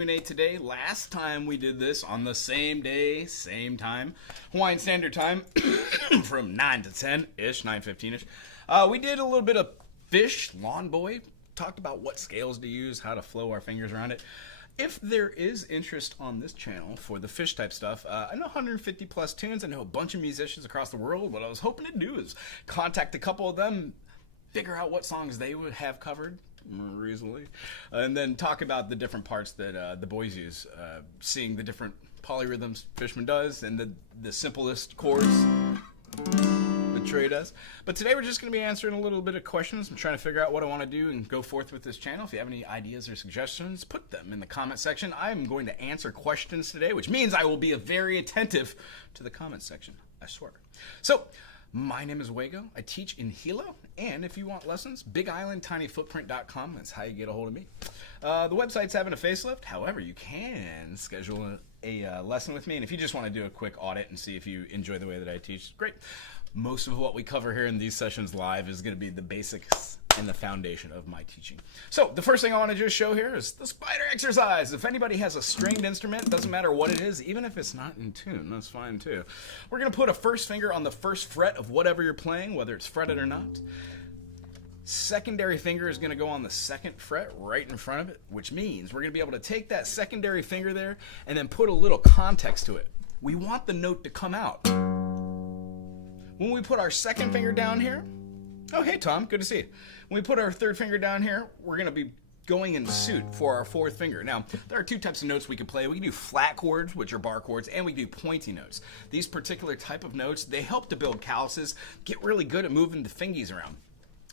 Today. Last time we did this on the same day, same time, Hawaiian Standard Time, from 9 to 10-ish, 9:15-ish. We did a little bit of fish, lawn boy, talked about what scales to use, how to flow our fingers around it. If there is interest on this channel for the fish type stuff, I know 150 plus tunes, I know a bunch of musicians across the world. What I was hoping to do is contact a couple of them, figure out what songs they would have covered reasonably, and then talk about the different parts that the boys use, seeing the different polyrhythms Fishman does and the simplest chords that Trey does. But today we're just going to be answering a little bit of questions. I'm trying to figure out what I want to do and go forth with this channel. If you have any ideas or suggestions, put them in the comment section. I'm going to answer questions today, which means I will be very attentive to the comment section, I swear. So my name is Wago. I teach in Hilo, and if you want lessons, BigIslandTinyFootprint.com. That's how you get a hold of me. The website's having a facelift. However, you can schedule a lesson with me, and if you just want to do a quick audit and see if you enjoy the way that I teach, great. Most of what we cover here in these sessions live is going to be the basics and the foundation of my teaching. So the first thing I want to just show here is the spider exercise. If anybody has a stringed instrument, doesn't matter what it is, even if it's not in tune, that's fine too. We're going to put a first finger on the first fret of whatever you're playing, whether it's fretted or not. Secondary finger is going to go on the second fret right in front of it, which means we're going to be able to take that secondary finger there and then put a little context to it. We want the note to come out. When we put our second finger down here, oh, hey, Tom, good to see you. When we put our third finger down here, we're going to be going in suit for our fourth finger. Now, there are two types of notes we can play. We can do flat chords, which are bar chords, and we can do pointy notes. These particular type of notes, they help to build calluses, get really good at moving the fingies around.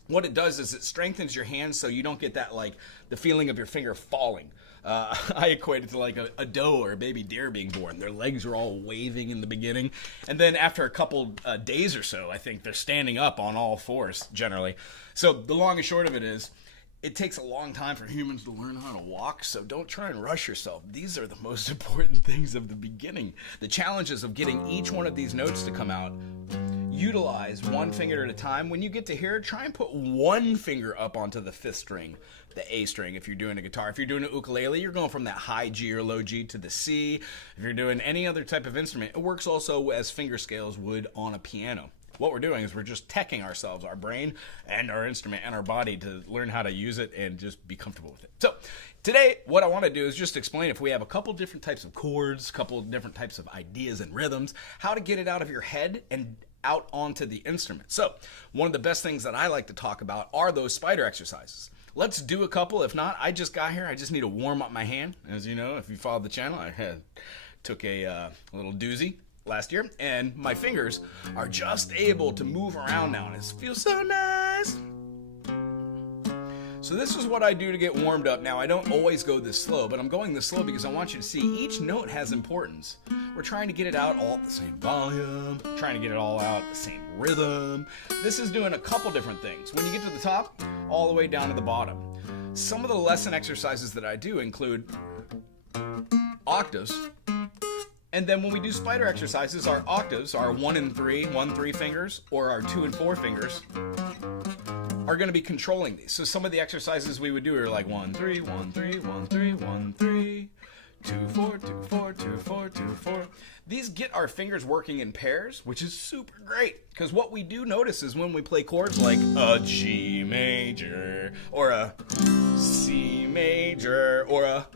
What it does is it strengthens your hands so you don't get that, like, the feeling of your finger falling. I equate it to like a doe or a baby deer being born. Their legs are all waving in the beginning, and then after a couple days or so, I think they're standing up on all fours generally. So the long and short of it is, it takes a long time for humans to learn how to walk, so don't try and rush yourself. These are the most important things of the beginning. The challenges of getting each one of these notes to come out. Utilize one finger at a time. When you get to here, try and put one finger up onto the fifth string, the A string, if you're doing a guitar. If you're doing an ukulele, you're going from that high G or low G to the C. If you're doing any other type of instrument, it works also as finger scales would on a piano. What we're doing is we're just teching ourselves, our brain and our instrument and our body, to learn how to use it and just be comfortable with it. So today, what I want to do is just explain, if we have a couple different types of chords, a couple different types of ideas and rhythms, how to get it out of your head and out onto the instrument. So one of the best things that I like to talk about are those spider exercises. Let's do a couple. If not, I just got here. I just need to warm up my hand. As you know, if you followed the channel, I took a little doozy last year, and my fingers are just able to move around now, and it feels so nice. So this is what I do to get warmed up. Now, I don't always go this slow, but I'm going this slow because I want you to see each note has importance. We're trying to get it out all at the same volume, trying to get it all out at the same rhythm. This is doing a couple different things. When you get to the top, all the way down to the bottom. Some of the lesson exercises that I do include octaves. And then when we do spider exercises, our octaves, our 1 and 3, 1-3 fingers, or our 2 and 4 fingers, are going to be controlling these. So some of the exercises we would do are like 1-3, 1-3, 1-3, 1-3, 2-4, 2-4, 2-4, 2-4. These get our fingers working in pairs, which is super great, because what we do notice is when we play chords like a G major, or a C major, or a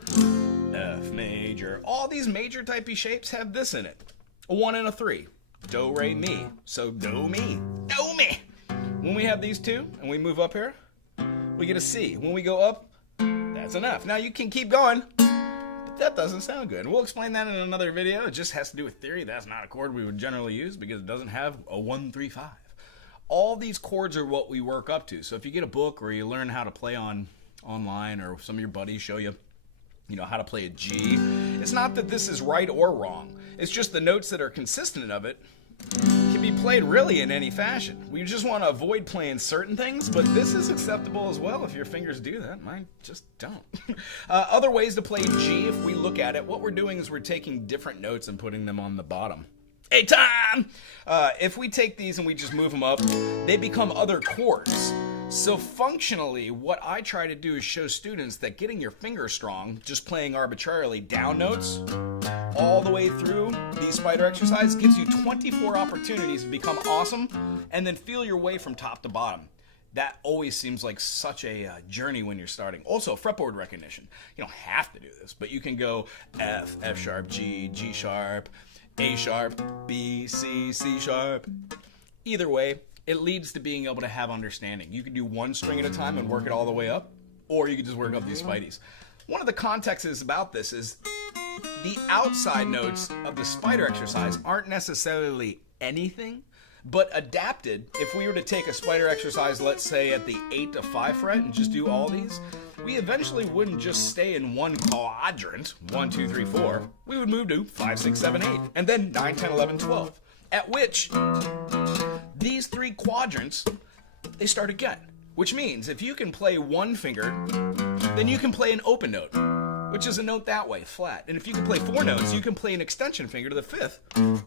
F major, all these major typey shapes have this in it. A 1 and a 3. Do, re, mi. So do, mi. Do, mi. When we have these two and we move up here, we get a C. When we go up, that's an F. Now you can keep going, but that doesn't sound good. We'll explain that in another video. It just has to do with theory. That's not a chord we would generally use because it doesn't have a 1-3-5. All these chords are what we work up to. So if you get a book or you learn how to play online, or some of your buddies show you, how to play a G, it's not that this is right or wrong. It's just the notes that are consistent of it can be played really in any fashion. We just want to avoid playing certain things, but this is acceptable as well if your fingers do that. Mine just don't. Other ways to play G, if we look at it, what we're doing is we're taking different notes and putting them on the bottom. Hey, Tom! If we take these and we just move them up, they become other chords. So functionally, what I try to do is show students that getting your fingers strong, just playing arbitrarily down notes, all the way through these spider exercises gives you 24 opportunities to become awesome and then feel your way from top to bottom. That always seems like such a journey when you're starting. Also, fretboard recognition. You don't have to do this, but you can go F, F sharp, G, G sharp, A sharp, B, C, C sharp. Either way, it leads to being able to have understanding. You can do one string at a time and work it all the way up, or you can just work up these spideys. One of the contexts about this is the outside notes of the spider exercise aren't necessarily anything, but adapted. If we were to take a spider exercise, let's say at the 8 to 5 fret and just do all these, we eventually wouldn't just stay in one quadrant, 1, 2, 3, 4. We would move to 5, 6, 7, 8, and then 9, 10, 11, 12. At which, these 3 quadrants, they start again. Which means if you can play one finger, then you can play an open note, which is a note that way, flat. And if you can play 4 notes, you can play an extension finger to the 5th.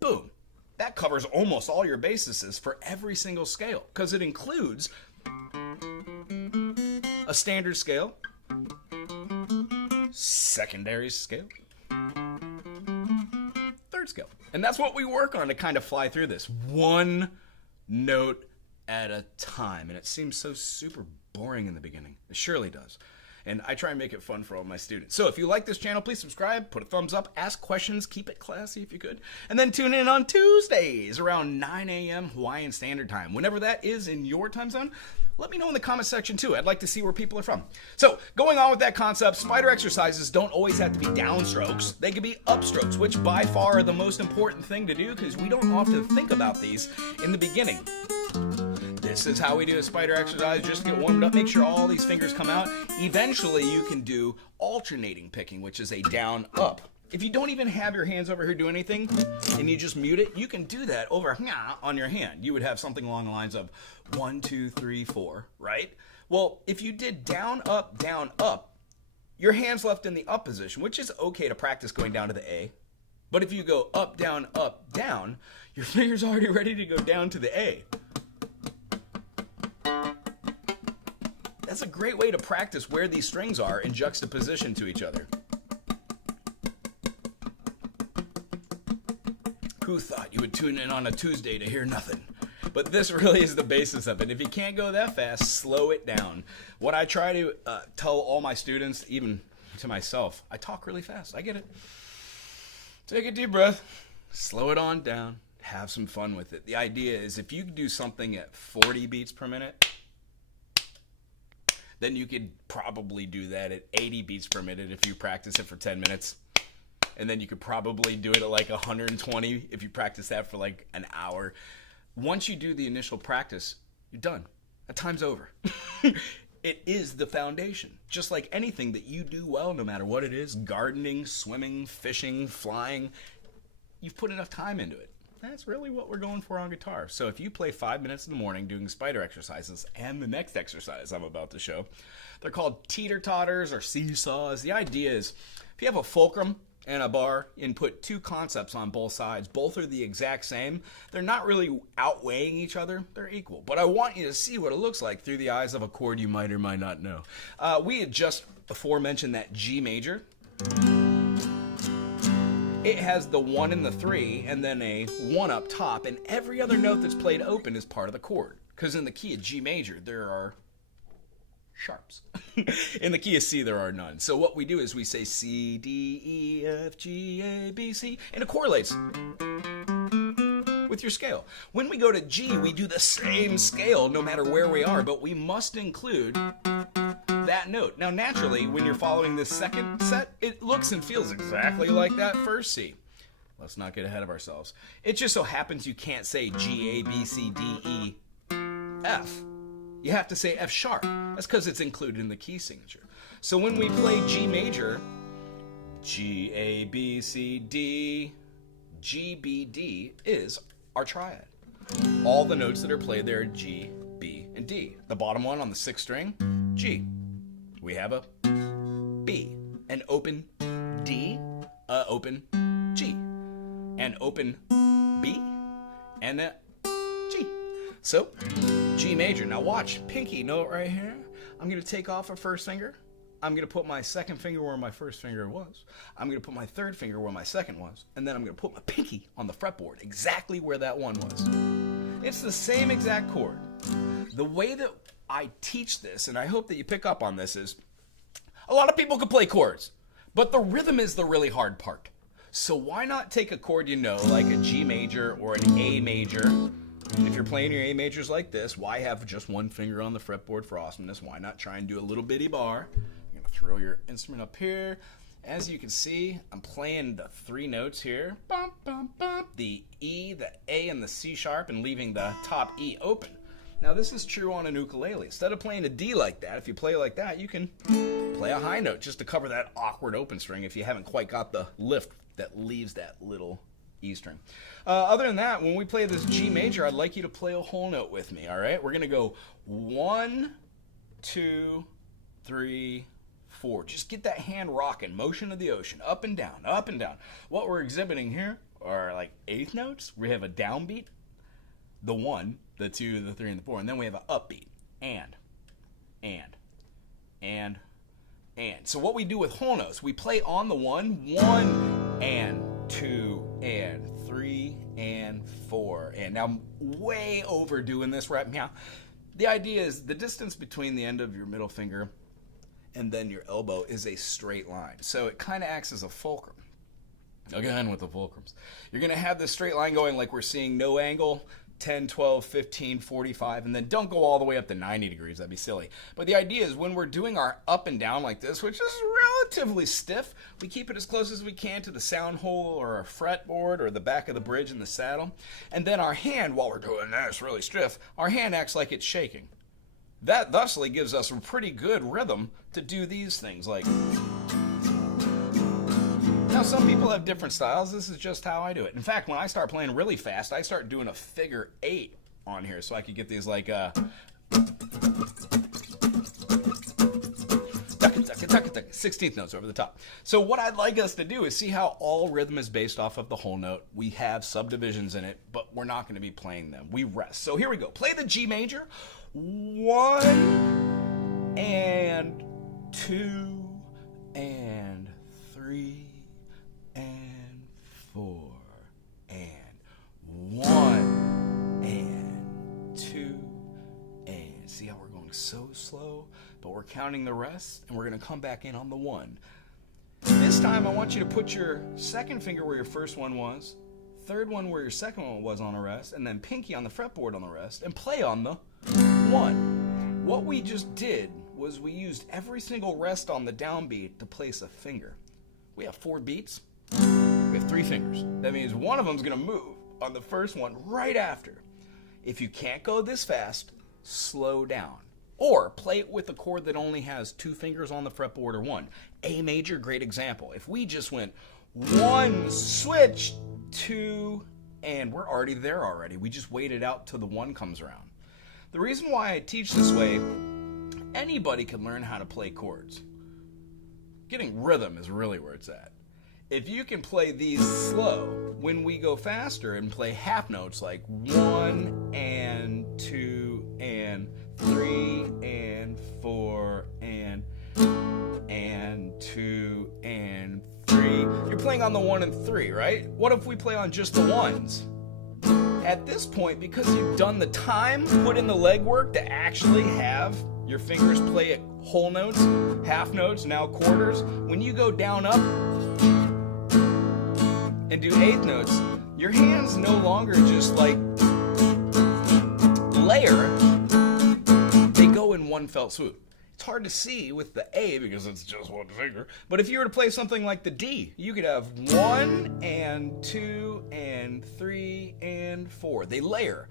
Boom. That covers almost all your bases for every single scale, because it includes a standard scale, secondary scale, third scale. And that's what we work on to kind of fly through this. One note at a time. And it seems so super boring in the beginning. It surely does. And I try and make it fun for all my students. So if you like this channel, please subscribe, put a thumbs up, ask questions, keep it classy if you could. And then tune in on Tuesdays around 9 a.m. Hawaiian Standard Time. Whenever that is in your time zone, let me know in the comment section too. I'd like to see where people are from. So going on with that concept, spider exercises don't always have to be downstrokes. They can be upstrokes, which by far are the most important thing to do because we don't often think about these in the beginning. This is how we do a spider exercise, just to get warmed up. Make sure all these fingers come out. Eventually, you can do alternating picking, which is a down-up. If you don't even have your hands over here do anything, and you just mute it, you can do that over on your hand. You would have something along the lines of 1, 2, 3, 4, right? Well, if you did down, up, your hand's left in the up position, which is okay to practice going down to the A. But if you go up, down, your finger's already ready to go down to the A. That's a great way to practice where these strings are in juxtaposition to each other. Who thought you would tune in on a Tuesday to hear nothing? But this really is the basis of it. If you can't go that fast, slow it down. What I try to tell all my students, even to myself, I talk really fast. I get it. Take a deep breath, slow it on down, have some fun with it. The idea is if you do something at 40 beats per minute, then you could probably do that at 80 beats per minute if you practice it for 10 minutes. And then you could probably do it at like 120 if you practice that for like an hour. Once you do the initial practice, you're done. That time's over. It is the foundation. Just like anything that you do well, no matter what it is, gardening, swimming, fishing, flying, you've put enough time into it. That's really what we're going for on guitar. So if you play 5 minutes in the morning doing spider exercises and the next exercise I'm about to show, they're called teeter-totters or seesaws. The idea is if you have a fulcrum and a bar and put 2 concepts on both sides, both are the exact same, they're not really outweighing each other, they're equal. But I want you to see what it looks like through the eyes of a chord you might or might not know. We had just before mentioned that G major. It has the 1 and the 3 and then a 1 up top, and every other note that's played open is part of the chord. Because in the key of G major, there are sharps. In the key of C, there are none. So what we do is we say C, D, E, F, G, A, B, C, and it correlates with your scale. When we go to G, we do the same scale no matter where we are, but we must include that note. Now, naturally, when you're following this second set, it looks and feels exactly like that first C. Let's not get ahead of ourselves. It just so happens you can't say G, A, B, C, D, E, F. You have to say F sharp. That's because it's included in the key signature. So when we play G major, G, A, B, C, D, G, B, D is our triad. All the notes that are played there are G, B, and D. The bottom one on the 6th string, G. We have a B, an open D, a open G, an open B, and a G. So G major. Now watch, pinky note right here. I'm going to take off a first finger. I'm going to put my second finger where my first finger was. I'm going to put my third finger where my second was. And then I'm going to put my pinky on the fretboard, exactly where that one was. It's the same exact chord. The way that I teach this, and I hope that you pick up on this, is a lot of people can play chords, but the rhythm is the really hard part. So why not take a chord you know, like a G major or an A major? If you're playing your A majors like this, why have just one finger on the fretboard for awesomeness? Why not try and do a little bitty bar? You're going to throw your instrument up here. As you can see, I'm playing the three notes here. Bum, bum, bum. The E, the A, and the C sharp, and leaving the top E open. Now this is true on an ukulele. Instead of playing a D like that, if you play like that, you can play a high note just to cover that awkward open string if you haven't quite got the lift that leaves that little E string. Other than that, when we play this G major, I'd like you to play a whole note with me, all right? We're going to go 1, 2, 3, 4. Just get that hand rocking, motion of the ocean, up and down, up and down. What we're exhibiting here are like eighth notes. We have a downbeat, the 1, the 2, the 3, and the 4, and then we have an upbeat, and. So what we do with whole notes, we play on the 1, 1 and 2 and 3 and 4. And now I'm way overdoing this right now. The idea is the distance between the end of your middle finger and then your elbow is a straight line. So it kind of acts as a fulcrum. Again with the fulcrums. You're going to have this straight line going like we're seeing no angle, 10, 12, 15, 45, and then don't go all the way up to 90 degrees. That'd be silly. But the idea is when we're doing our up and down like this, which is relatively stiff, we keep it as close as we can to the sound hole or a fretboard or the back of the bridge in the saddle. And then our hand, while we're doing this really stiff, our hand acts like it's shaking. That thusly gives us a pretty good rhythm to do these things like... Now, some people have different styles. This is just how I do it. In fact, when I start playing really fast, I start doing a figure 8 on here so I could get these like 16th notes over the top. So what I'd like us to do is see how all rhythm is based off of the whole note. We have subdivisions in it, but we're not going to be playing them. We rest. So here we go. Play the G major. 1 and 2 and 3 and 4 and 1 and 2 and see how we're going so slow, but we're counting the rest and we're going to come back in on the 1. This time I want you to put your second finger where your first one was, third one where your second one was on the rest, and then pinky on the fretboard on the rest, and play on the 1. What we just did was we used every single rest on the downbeat to place a finger. We have 4 beats. We have 3 fingers. That means one of them is going to move on the first one right after. If you can't go this fast, slow down. Or play it with a chord that only has 2 fingers on the fretboard or 1. A major, great example. If we just went 1, switch, 2, and we're already there already. We just waited out till the 1 comes around. The reason why I teach this way, anybody can learn how to play chords. Getting rhythm is really where it's at. If you can play these slow, when we go faster and play half notes like 1 and 2 and 3 and 4 and 2 and 3, you're playing on the 1 and 3, right? What if we play on just the 1s? At this point, because you've done the time, put in the legwork to actually have your fingers play at whole notes, half notes, now quarters, when you go down up and do eighth notes, your hands no longer just like layer, they go in one fell swoop. It's hard to see with the A because it's just one finger, but if you were to play something like the D, you could have 1 and 2 and 3 and 4. They layer.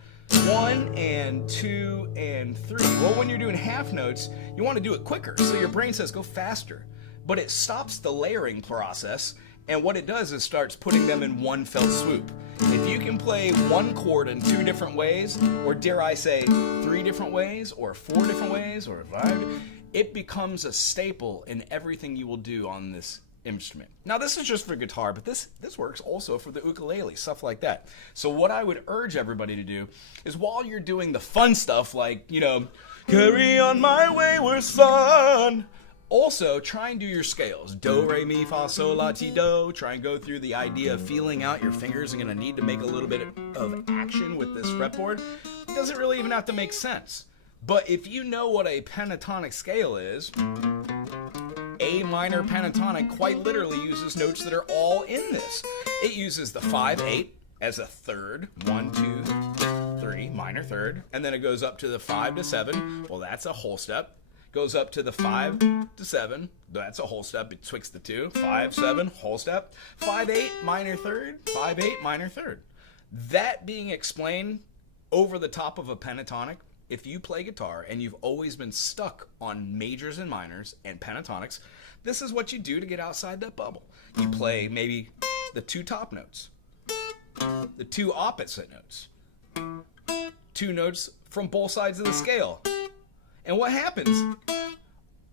1 and 2 and 3. Well, when you're doing half notes, you want to do it quicker, so your brain says go faster. But it stops the layering process, and what it does is starts putting them in one fell swoop. If you can play one chord in 2 different ways, or dare I say 3 different ways, or 4 different ways, or 5, it becomes a staple in everything you will do on this instrument. Now this is just for guitar, but this works also for the ukulele, stuff like that. So what I would urge everybody to do is while you're doing the fun stuff like, carry on my wayward son, also try and do your scales. Do, re, mi, fa, sol, la, ti, do. Try and go through the idea of feeling out your fingers are going to need to make a little bit of action with this fretboard. It doesn't really even have to make sense. But if you know what a pentatonic scale is, A minor pentatonic quite literally uses notes that are all in this. It uses the 5/8 as a third, 1, 2, 3, minor third, and then it goes up to the 5 to 7. Well, that's a whole step. Goes up to the 5 to 7. That's a whole step betwixt the two. 5, 7, whole step. 5/8, minor third. 5/8, minor third. That being explained over the top of a pentatonic, if you play guitar and you've always been stuck on majors and minors and pentatonics, this is what you do to get outside that bubble. You play maybe the 2 top notes, the 2 opposite notes, 2 notes from both sides of the scale. And what happens?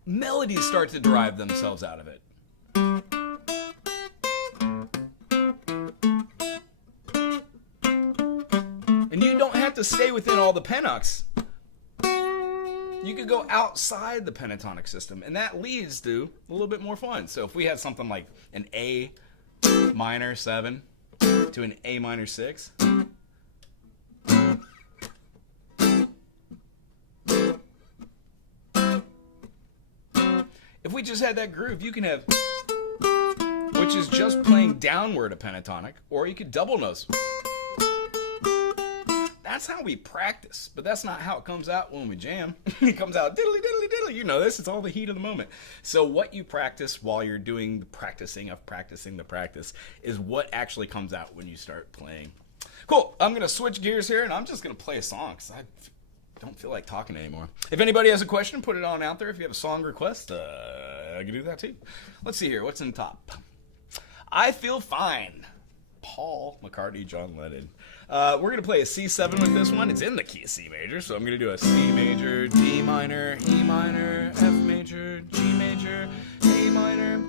Melodies start to derive themselves out of it. And you don't have to stay within all the penocks. You could go outside the pentatonic system, and that leads to a little bit more fun. So if we had something like an A minor 7 to an A minor 6, if we just had that groove, you can have, which is just playing downward a pentatonic, or you could double nose. That's how we practice, but that's not how it comes out when we jam. It comes out diddly diddly diddly. You know this, it's all the heat of the moment. So what you practice while you're doing the practicing of practicing the practice is what actually comes out when you start playing. Cool, I'm going to switch gears here, and I'm just going to play a song because I don't feel like talking anymore. If anybody has a question, put it on out there. If you have a song request, I can do that too. Let's see here, what's in the top? I Feel Fine. Paul McCartney, John Lennon. We're going to play a C7 with this one. It's in the key of C major, so I'm going to do a C major, D minor, E minor, F major, G major, A minor.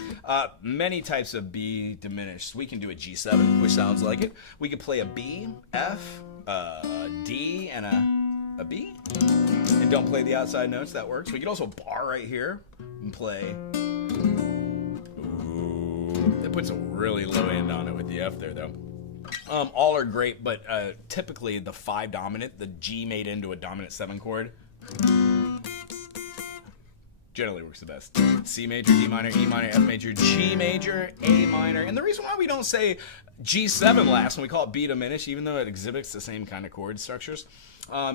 Many types of B diminished. We can do a G7, which sounds like it. We could play a B, F, D, and a B. And don't play the outside notes. That works. We could also bar right here and play. That puts a really low end on it with the F there, though. All are great, but typically the 5 dominant, the G made into a dominant 7 chord, generally works the best. C major, D minor, E minor, F major, G major, A minor. And the reason why we don't say G7 last when we call it B diminished, even though it exhibits the same kind of chord structures,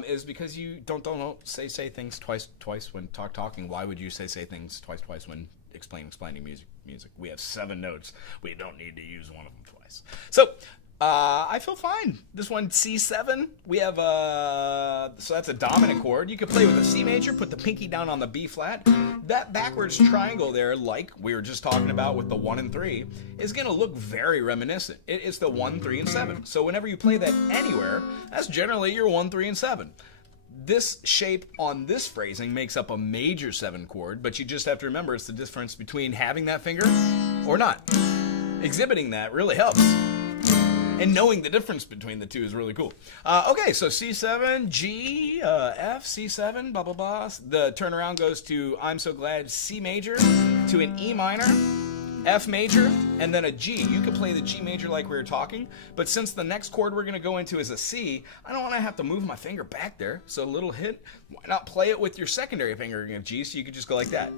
is because you don't say things twice when talking. Why would you say things twice when explaining music? We have 7 notes. We don't need to use one of them twice. So I Feel Fine. This one, C7. We have so that's a dominant chord. You could play with a C major, put the pinky down on the B flat. That backwards triangle there, like we were just talking about with the 1 and 3, is going to look very reminiscent. It's the 1, 3, and 7. So whenever you play that anywhere, that's generally your 1, 3, and 7. This shape on this phrasing makes up a major 7 chord, but you just have to remember it's the difference between having that finger or not. Exhibiting that really helps. And knowing the difference between the two is really cool. Okay, so C7, G, F, C7, blah, blah, blah. The turnaround goes to I'm So Glad C major, to an E minor, F major, and then a G. You could play the G major like we were talking, but since the next chord we're going to go into is a C, I don't want to have to move my finger back there. So a little hit, why not play it with your secondary finger of G, so you could just go like that.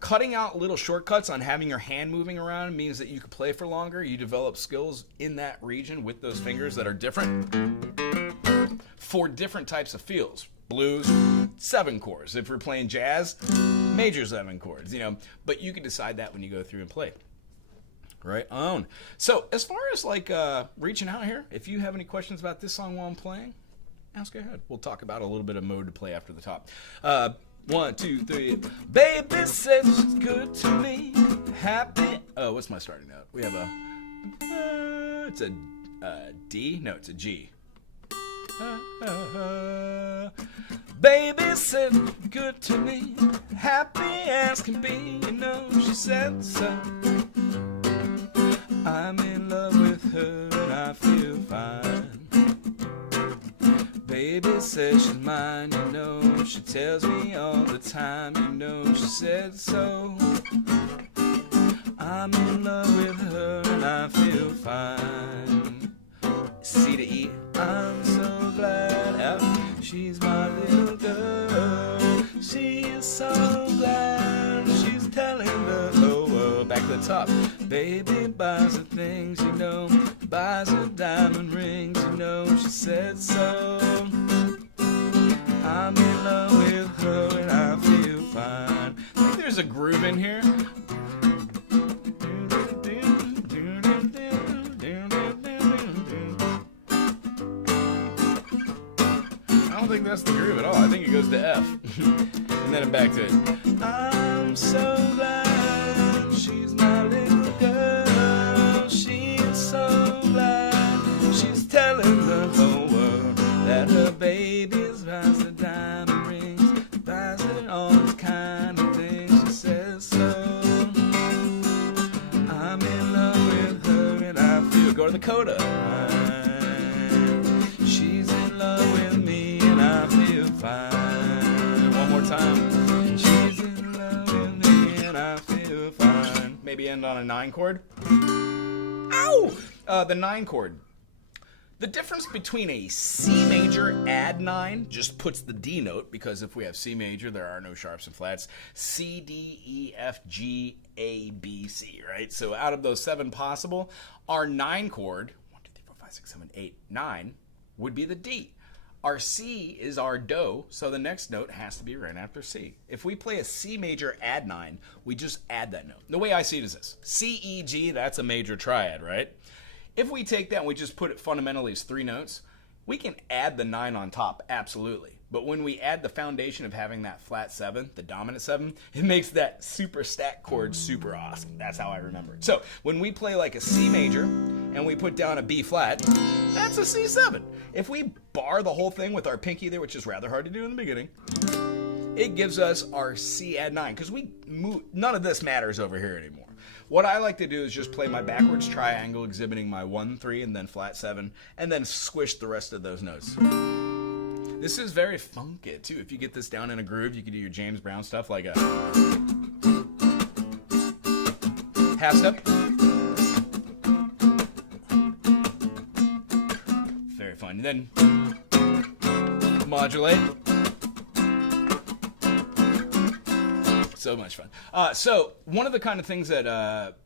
Cutting out little shortcuts on having your hand moving around means that you can play for longer. You develop skills in that region with those fingers that are different for different types of feels. Blues, 7 chords. If we're playing jazz, major 7 chords, but you can decide that when you go through and play. Right on. So as far as reaching out here, if you have any questions about this song while I'm playing, ask ahead. We'll talk about a little bit of mode to play after the top. 1, 2, 3. Baby says she's good to me. Happy. Oh, what's my starting note? We have it's a D? No, it's a G. Baby said good to me. Happy as can be. She said so. with her and I feel fine. Baby says she's mine, you know. She tells me all the time, you know. She said so. I'm in love with her and I feel fine. C to E. I'm so glad she's my little girl. She is so glad she's telling the whole world. Back to the top. Baby buys her things, you know. Buys her diamond rings, you know. She said so. I'm in love with her and I feel fine. I think there's a groove in here. I don't think that's the groove at all. I think it goes to F. And then back to it. I'm so glad she's my little girl. She is so glad she's telling the whole world that her baby's buys the diamond rings, buys it all kind of things. She says so. I'm in love with her and I feel. Go to the coda. She's in love with me and I feel fine. One more time. She's in love with me and I feel fine. Maybe end on a 9 chord. Ow! The 9 chord. The difference between a C major add 9 just puts the D note, because if we have C major, there are no sharps and flats. C, D, E, F, G, A, B, C, right? So out of those 7 possible, our 9 chord, 1, 2, 3, 4, 5, 6, 7, 8, 9, would be the D. Our C is our Do, so the next note has to be right after C. If we play a C major add 9, we just add that note. The way I see it is this. C, E, G, that's a major triad, right? If we take that and we just put it fundamentally as 3 notes, we can add the 9 on top, absolutely. But when we add the foundation of having that flat 7, the dominant 7, it makes that super stack chord super awesome. That's how I remember it. So when we play like a C major and we put down a B flat, that's a C7. If we bar the whole thing with our pinky there, which is rather hard to do in the beginning, it gives us our C add 9, because none of this matters over here anymore. What I like to do is just play my backwards triangle exhibiting my 1, 3, and then flat 7, and then squish the rest of those notes. This is very funky, too. If you get this down in a groove, you can do your James Brown stuff like a half step. Very fun. And then modulate. So much fun. So one of the kind of things that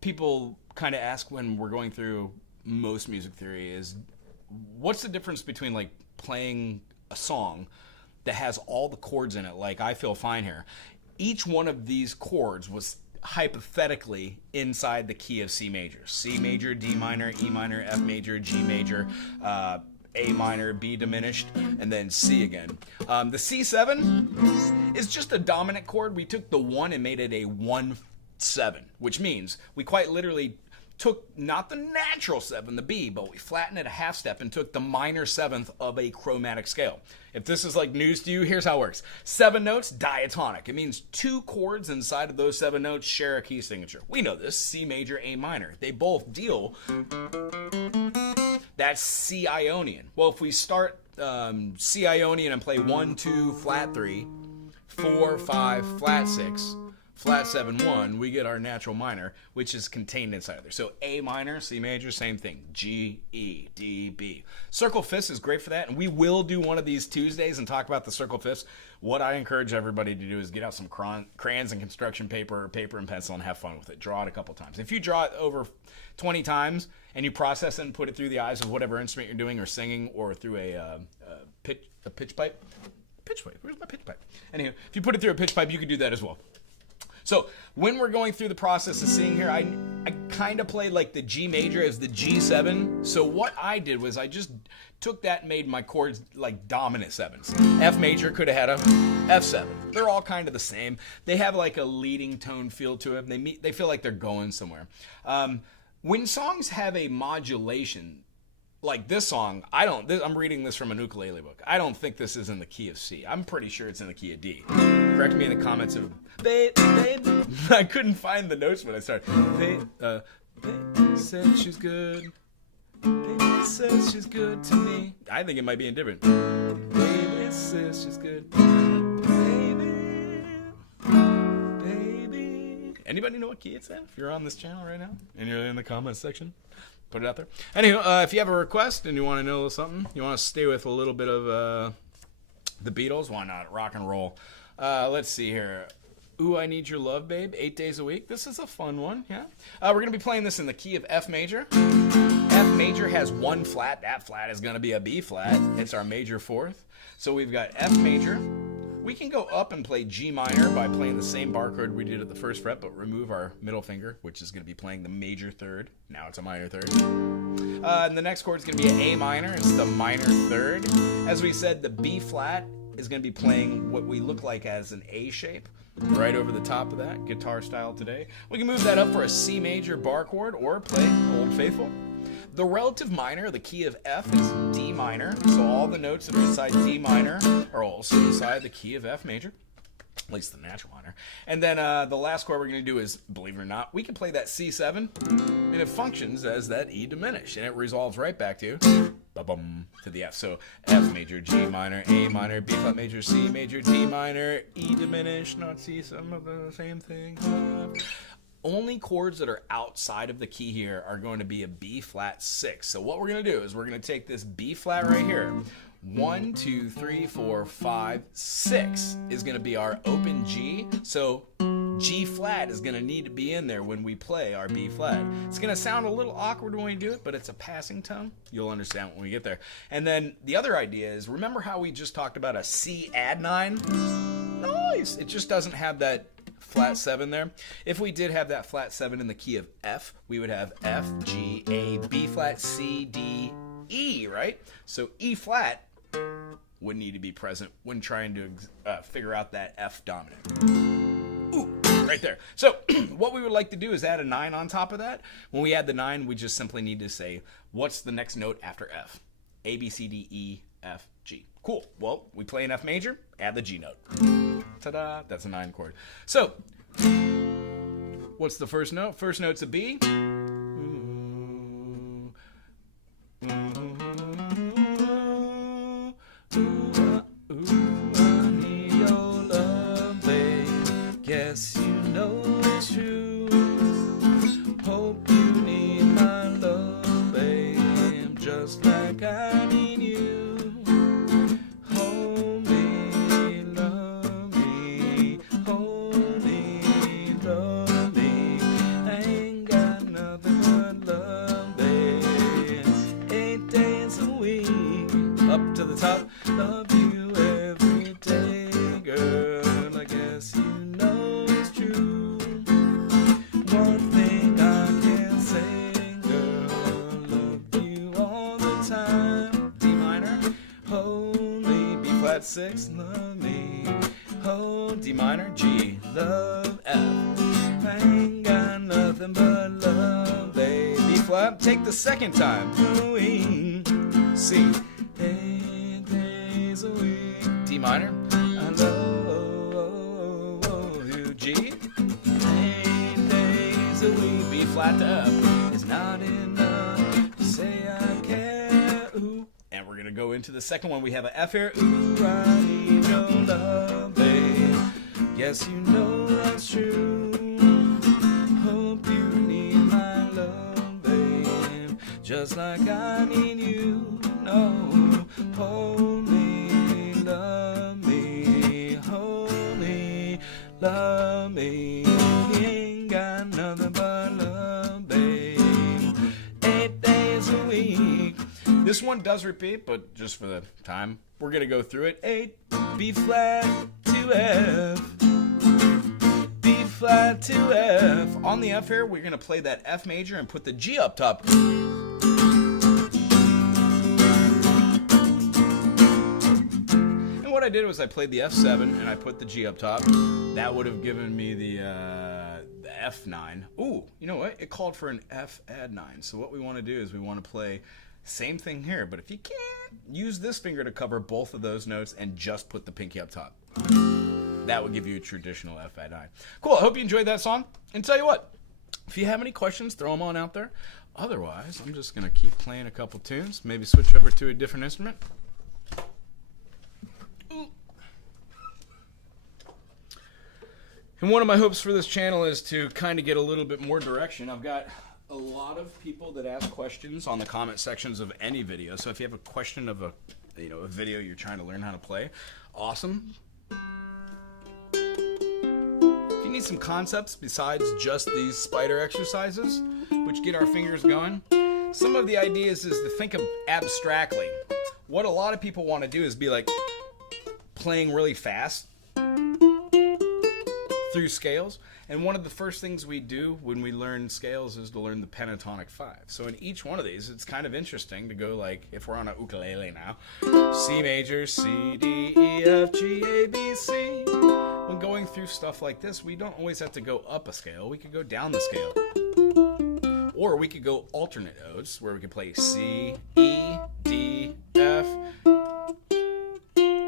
people kind of ask when we're going through most music theory is, what's the difference between like playing a song that has all the chords in it, like I Feel Fine Here. Each one of these chords was hypothetically inside the key of C major. C major, D minor, E minor, F major, G major, A minor, B diminished, and then C again. The C7 is just a dominant chord. We took the 1 and made it a 1-7, which means we quite literally took not the natural 7, the B, but we flattened it a half step and took the minor 7th of a chromatic scale. If this is like news to you, here's how it works. 7 notes, diatonic. It means 2 chords inside of those 7 notes share a key signature. We know this, C major, A minor. They both deal. That's C Ionian. Well, if we start C Ionian and play 1, 2, flat 3, 4, 5, flat 6, flat 7, 1, we get our natural minor, which is contained inside of there. So A minor, C major, same thing. G, E, D, B. Circle fifths is great for that, and we will do one of these Tuesdays and talk about the circle fifths. What I encourage everybody to do is get out some crayons and construction paper, or paper and pencil, and have fun with it. Draw it a couple times. If you draw it over 20 times and you process it and put it through the eyes of whatever instrument you're doing or singing, or through a pitch pipe. Pitch pipe. Where's my pitch pipe? Anyhow, if you put it through a pitch pipe, you can do that as well. So when we're going through the process of singing here, I kind of played like the G major as the G7. So what I did was I just took that and made my chords like dominant 7s. F major could have had a F7. They're all kind of the same. They have like a leading tone feel to them. They feel like they're going somewhere. When songs have a modulation, like this song, I'm reading this from an ukulele book. I don't think this is in the key of C. I'm pretty sure it's in the key of D. Correct me in the comments of, babe. I couldn't find the notes when I started. They said she's good. Baby says she's good to me. I think it might be indifferent. Baby says she's good. Baby. Anybody know what key it's in? If you're on this channel right now and you're in the comments section, put it out there. Anywho, if you have a request and you want to know something, you want to stay with a little bit of the Beatles, why not? Rock and roll. Let's see here. Ooh, I Need Your Love, Babe, 8 days a week. This is a fun one, yeah. We're going to be playing this in the key of F major. F major has one flat. That flat is going to be a B flat. It's our major fourth. So we've got F major. We can go up and play G minor by playing the same bar chord we did at the first fret, but remove our middle finger, which is going to be playing the major third. Now it's a minor third. And the next chord is going to be an A minor. It's the minor third. As we said, the B flat is going to be playing what we look like as an A shape. Right over the top of that, guitar style today. We can move that up for a C major bar chord or play Old Faithful. The relative minor, the key of F, is D minor. So all the notes that are inside D minor are also inside the key of F major. At least the natural minor. And then the last chord we're going to do is, believe it or not, we can play that C7, and it functions as that E diminished, and it resolves right back to ba-bum, to the F. So F major, G minor, A minor, B flat major, C major, D minor, E diminished, not C, some of the same thing. Only chords that are outside of the key here are going to be a B flat 6. So what we're going to do is we're going to take this B flat right here. 1, 2, 3, 4, 5, 6 is going to be our open G. So G flat is going to need to be in there when we play our B flat. It's going to sound a little awkward when we do it, but it's a passing tone. You'll understand when we get there. And then the other idea is, remember how we just talked about a C add 9? Nice! It just doesn't have that flat 7 there. If we did have that flat 7 in the key of F, we would have F, G, A, B flat, C, D, E, right? So E flat would need to be present when trying to figure out that F dominant. Ooh, right there. So what we would like to do is add a 9 on top of that. When we add the 9, we just simply need to say, what's the next note after F? A, B, C, D, E, F, G. Cool. Well, we play an F major, add the G note. Ta-da! That's a 9 chord. So, what's the first note? First note's a B. Guess you know it's true. Hope you need my love, babe, just like I need you. Hold me, love me, hold me, love me. I ain't got nothing but love, babe. 8 days a week, up to the top, love you every day, girl. I guess you know. One thing I can say, girl, love you all the time. D minor, hold me. B flat 6, love me. Hold D minor, G, love F. I ain't got nothing but love, baby. B flat, take the second time. C, 8 days a week. D minor, I love you. G. B flat to F is not enough to say I care. Ooh. And we're gonna go into the second one. We have an F here. Ooh, I need your love, babe. Yes, you know that's true. Hope you need my love, babe, just like I need you. No, hold me, love me, hold me, love me. Ain't got nothing but love, babe. 8 days a week. This one does repeat, but just for the time, we're gonna go through it. 8, B flat to F, B flat to F. On the F here, we're gonna play that F major and put the G up top. And what I did was I played the F7 and I put the G up top. That would have given me the F9. Ooh, you know what? It called for an F add 9. So what we want to do is we want to play same thing here, but if you can't, use this finger to cover both of those notes and just put the pinky up top. That would give you a traditional F add 9. Cool, I hope you enjoyed that song. And tell you what, If you have any questions, throw them on out there. Otherwise, I'm just going to keep playing a couple tunes, maybe switch over to a different instrument. And one of my hopes for this channel is to kind of get a little bit more direction. I've got a lot of people that ask questions on the comment sections of any video. So if you have a question of a video you're trying to learn how to play, awesome. If you need some concepts besides just these spider exercises, which get our fingers going, some of the ideas is to think of abstractly. What a lot of people want to do is be like playing really fast through scales, and one of the first things we do when we learn scales is to learn the pentatonic 5. So in each one of these, it's kind of interesting to go like, if we're on a ukulele now, C major, C, D, E, F, G, A, B, C. When going through stuff like this, we don't always have to go up a scale. We could go down the scale. Or we could go alternate notes, where we could play C, E, D, F.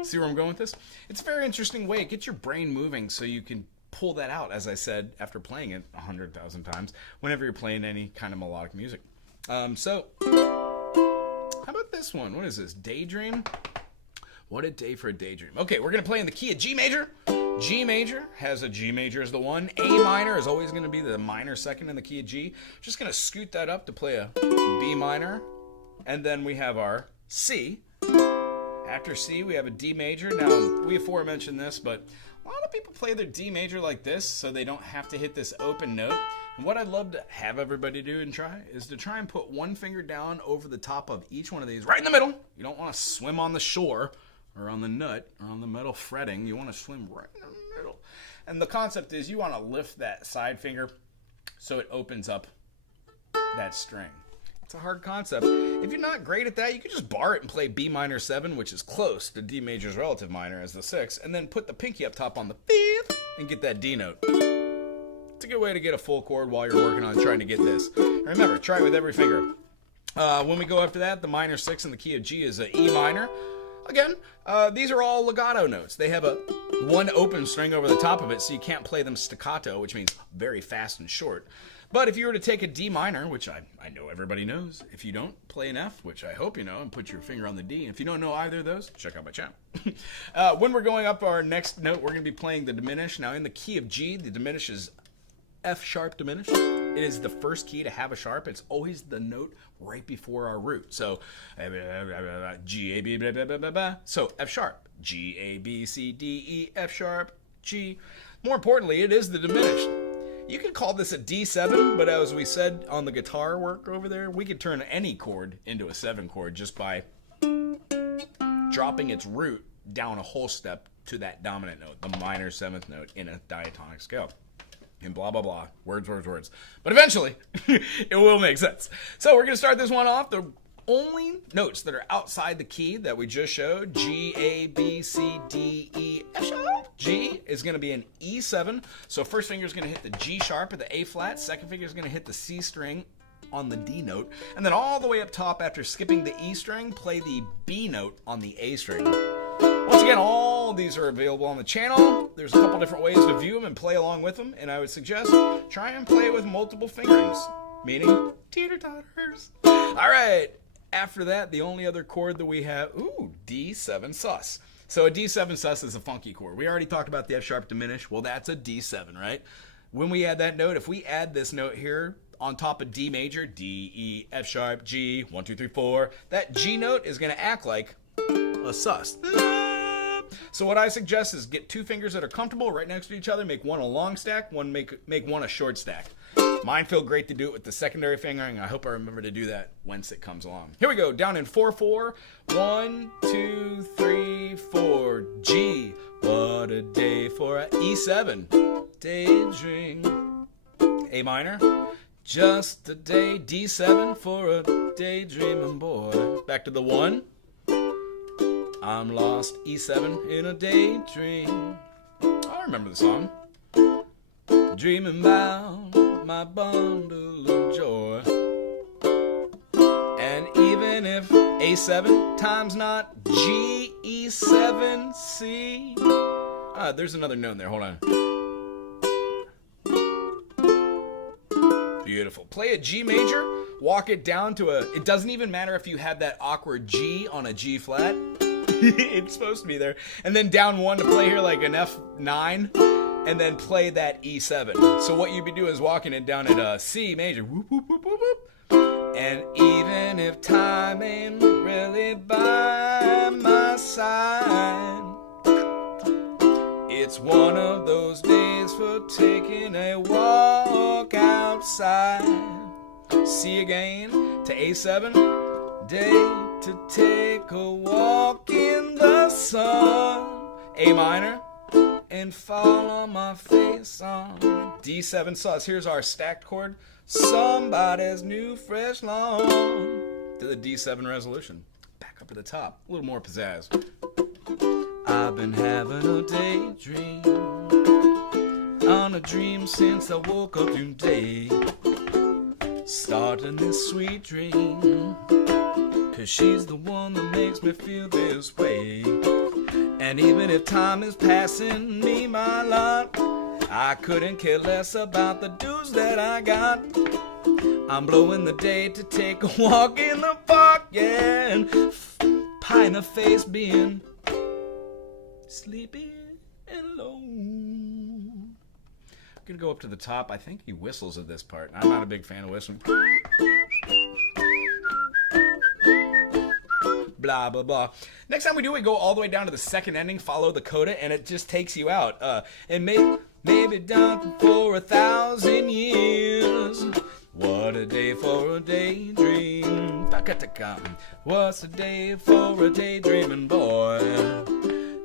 See where I'm going with this? It's a very interesting way. It gets your brain moving so you can pull that out, as I said, after playing it 100,000 times, whenever you're playing any kind of melodic music. So, how about this one? What is this? Daydream? What a day for a daydream. Okay, we're going to play in the key of G major. G major has a G major as the 1. A minor is always going to be the minor 2nd in the key of G. Just going to scoot that up to play a B minor. And then we have our C. After C, we have a D major. Now, we aforementioned this, but a lot of people play their D major like this so they don't have to hit this open note. And what I'd love to have everybody do and try is to try and put one finger down over the top of each one of these, right in the middle. You don't want to swim on the shore or on the nut or on the metal fretting. You want to swim right in the middle. And the concept is you want to lift that side finger so it opens up that string. It's a hard concept. If you're not great at that, you can just bar it and play B minor 7, which is close to D major's relative minor as the 6, and then put the pinky up top on the 5th and get that D note. It's a good way to get a full chord while you're working on trying to get this. And remember, try it with every finger. When we go after that, the minor 6 in the key of G is a E minor. Again, these are all legato notes. They have a one open string over the top of it, so you can't play them staccato, which means very fast and short. But if you were to take a D minor, which I know everybody knows, if you don't, play an F, which I hope you know, and put your finger on the D. And if you don't know either of those, check out my channel. When we're going up our next note, we're going to be playing the diminished. Now, in the key of G, the diminished is F sharp diminished. It is the first key to have a sharp. It's always the note right before our root. So, G, A, B, blah, blah, blah, blah, blah. So, F sharp, G, A, B, C, D, E, F sharp, G. More importantly, it is the diminished. You could call this a D7, but as we said on the guitar work over there, we could turn any chord into a 7 chord just by dropping its root down a whole step to that dominant note, the minor 7th note in a diatonic scale. And blah, blah, blah. Words, words, words. But eventually, it will make sense. So we're going to start this one off. The only notes that are outside the key that we just showed, G, A, B, C, D, E, F sharp, G, is going to be an E7. So first finger is going to hit the G sharp or the A flat. Second finger is going to hit the C string on the D note. And then all the way up top, after skipping the E string, play the B note on the A string. Once again, all these are available on the channel. There's a couple different ways to view them and play along with them. And I would suggest try and play with multiple fingerings, meaning teeter-totters. All right. After that, the only other chord that we have, D7 sus. So a D7 sus is a funky chord. We already talked about the F sharp diminished. Well, that's a D7, right? When we add that note, if we add this note here on top of D major, D, E, F sharp, G, 1, 2, 3, 4, that G note is going to act like a sus. So what I suggest is get two fingers that are comfortable right next to each other, make one a long stack, make one a short stack. Mine feel great to do it with the secondary fingering. I hope I remember to do that once it comes along. Here we go, down in 4/4. 1, 2, 3, 4. G. What a day for a E7. Daydream. A minor. Just a day. D7 for a daydreaming boy. Back to the 1. I'm lost. E7 in a daydream. I remember the song. Dreaming about my bundle of joy. And even if A7 times not G, E7, C. There's another note in there. Hold on. Beautiful. Play a G major, walk it down to a... It doesn't even matter if you have that awkward G on a G flat. It's supposed to be there. And then down one to play here like an F9, and then play that E7. So what you'd be doing is walking it down at a C major. Whoop, whoop, whoop, whoop, whoop. And even if time ain't really by my side, it's one of those days for taking a walk outside. C again to A7. Day to take a walk in the sun. A minor. And fall on my face on D7 sus. Here's our stacked chord. Somebody's new fresh lawn. To the D7 resolution. Back up to the top. A little more pizzazz. I've been having a daydream, on a dream since I woke up today. Starting this sweet dream, 'cause she's the one that makes me feel this way. And even if time is passing me my lot, I couldn't care less about the dues that I got. I'm blowing the day to take a walk in the park, yeah, and pie in the face being sleepy and alone. I'm gonna go up to the top. I think he whistles at this part. I'm not a big fan of whistling. Blah, blah, blah. Next time we do, we go all the way down to the second ending, follow the coda, and it just takes you out. And maybe down for 1,000 years. What a day for a daydream. What's a day for a daydreaming boy?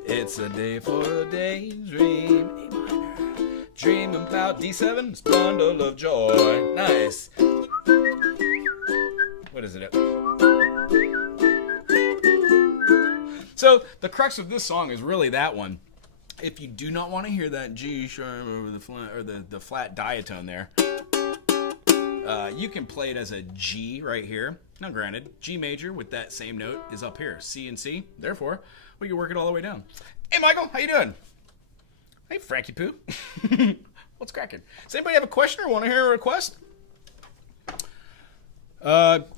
It's a day for a daydream. A minor. Dreaming about D7's bundle of joy. Nice. What is it? So the crux of this song is really that one. If you do not want to hear that G sharp over the flat, or the flat diatone there, you can play it as a G right here. Now granted, G major with that same note is up here, C and C. Therefore, we can work it all the way down. Hey Michael, how you doing? Hey Frankie Poo. What's cracking? Does anybody have a question or want to hear a request?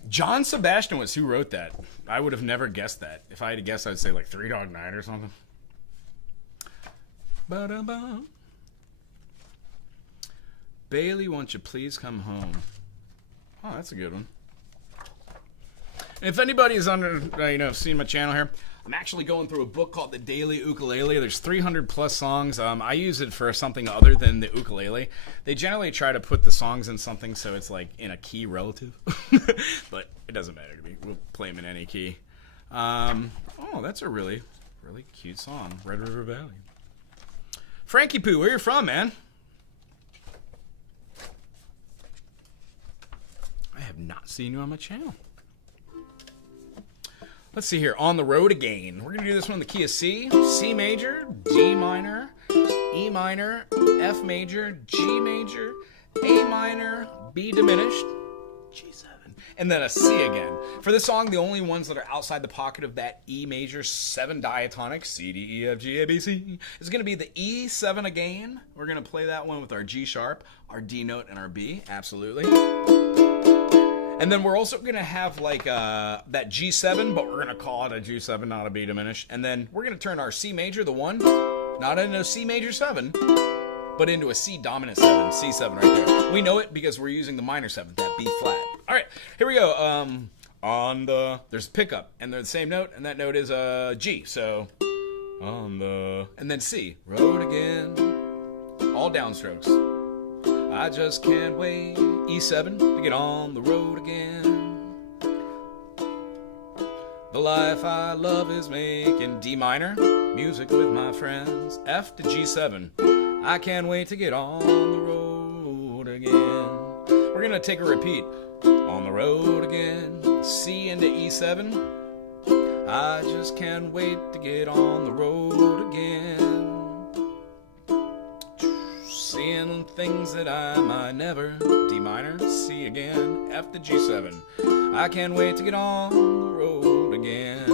John Sebastian was who wrote that. I would have never guessed that. If I had to guess, I'd say like 3 Dog Night or something. Ba-da-ba. Bailey, won't you please come home? Oh, that's a good one. And if anybody is seen my channel here, I'm actually going through a book called The Daily Ukulele. There's 300 plus songs. I use it for something other than the ukulele. They generally try to put the songs in something so it's like in a key relative. But it doesn't matter to me. We'll play them in any key. Oh, that's a really, really cute song. Red River Valley. Frankie Poo, where you from, man? I have not seen you on my channel. Let's see here. On the Road Again. We're going to do this one in the key of C. C major, D minor, E minor, F major, G major, A minor, B diminished, G7, and then a C again. For this song, the only ones that are outside the pocket of that E major 7 diatonic, C, D, E, F, G, A, B, C, is going to be the E7 again. We're going to play that one with our G sharp, our D note, and our B. Absolutely. And then we're also going to have like that G7, but we're going to call it a G7, not a B diminished. And then we're going to turn our C major, the 1, not into a C major 7, but into a C dominant 7, C7 right there. We know it because we're using the minor 7, that B flat. All right, here we go. There's pickup, and they're the same note, and that note is G. So, and then C. Road again. All downstrokes. I just can't wait. E7 to get on the road again. The life I love is making D minor music with my friends. F to G7. I can't wait to get on the road again. We're gonna take a repeat. On the road again. C into E7. I just can't wait to get on the road again. Seeing things that I might never. D minor, C again, F to G7. I can't wait to get on the road again.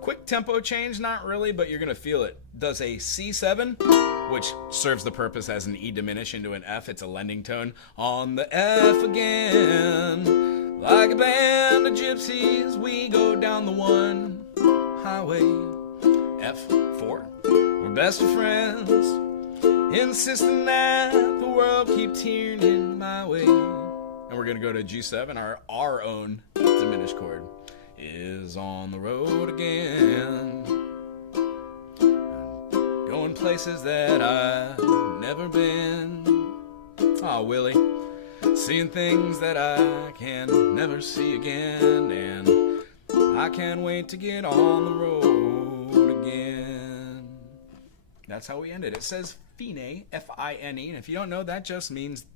Quick tempo change, not really, but you're gonna feel it. Does a C7 which serves the purpose as an E diminish into an F. It's a lending tone. On the F again, like a band of gypsies, we go down the one highway. F4, we're best of friends, insisting that the world keep turning my way. And we're going to go to G7, our own diminished chord. Is on the road again, going places that I've never been. Aw, Willie, seeing things that I can never see again, and I can't wait to get on the road again. That's how we end it. It says Fine, F-I-N-E, and if you don't know, that just means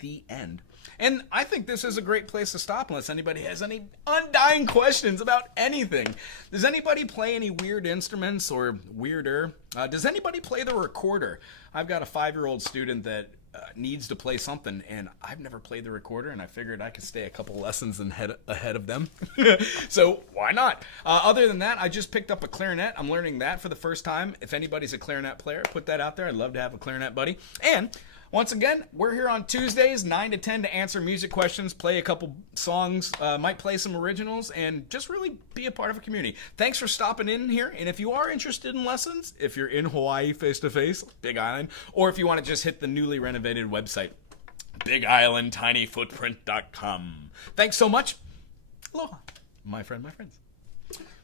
the end. And I think this is a great place to stop unless anybody has any undying questions about anything. Does anybody play any weird instruments or weirder? Does anybody play the recorder? I've got a 5-year-old student that needs to play something, and I've never played the recorder, and I figured I could stay a couple lessons ahead of them. So why not? Other than that, I just picked up a clarinet. I'm learning that for the first time. If anybody's a clarinet player, put that out there. I'd love to have a clarinet buddy. And once again, we're here on Tuesdays, 9 to 10, to answer music questions, play a couple songs, might play some originals, and just really be a part of a community. Thanks for stopping in here, and if you are interested in lessons, if you're in Hawaii face-to-face, Big Island, or if you want to just hit the newly renovated website, BigIslandTinyFootprint.com. Thanks so much. Aloha, my friends.